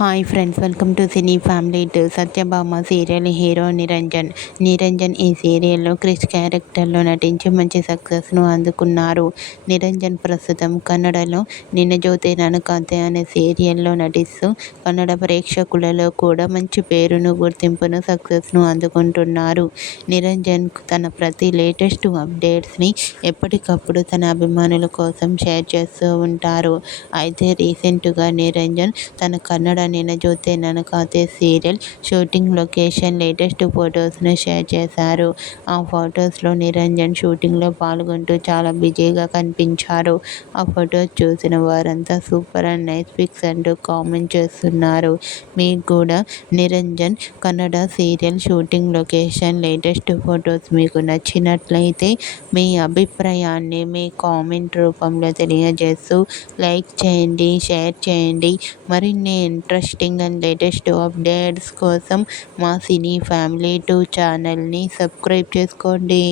Hi friends, welcome to cine family to Satyabhama serial hero Niranjan ఈ సీరియల్లో క్రిష్ క్యారెక్టర్లో నటించి మంచి సక్సెస్ను అందుకున్నారు. నిరంజన్ ప్రస్తుతం కన్నడలో నిన్న జ్యోతి ననకాతే అనే సీరియల్లో నటిస్తూ కన్నడ ప్రేక్షకులలో కూడా మంచి పేరును, గుర్తింపును, సక్సెస్ను అందుకుంటున్నారు. నిరంజన్ తన ప్రతి లేటెస్ట్ అప్డేట్స్ని ఎప్పటికప్పుడు తన అభిమానుల కోసం షేర్ చేస్తూ ఉంటారు. అయితే రీసెంట్గా నిరంజన్ తన కన్నడ నిన్న జ్యోతి ననకాతే సీరియల్ షూటింగ్ లొకేషన్ లేటెస్ట్ ఫొటోస్ను షేర్ చేశారు. ఆ ఫొటోస్లో నిరంజన్ షూటింగ్లో పాల్గొంటూ చాలా బిజీగా కనిపించారు. ఆ ఫొటోస్ చూసిన వారంతా సూపర్ అండ్ నైస్ పిక్స్ అంటూ కామెంట్ చేస్తున్నారు. మీకు కూడా Niranjan Kannada serial shooting location latest photos మీకు నచ్చినట్లయితే మీ అభిప్రాయాన్ని మీ కామెంట్ రూపంలో తెలియజేస్తూ లైక్ చేయండి, షేర్ చేయండి. మరిన్ని ఇంట్రెస్టింగ్ అండ్ లేటెస్ట్ అప్డేట్స్ కోసం మా సినీ ఫ్యామిలీ 2 ఛానల్ని సబ్స్క్రైబ్ చేసుకోండి.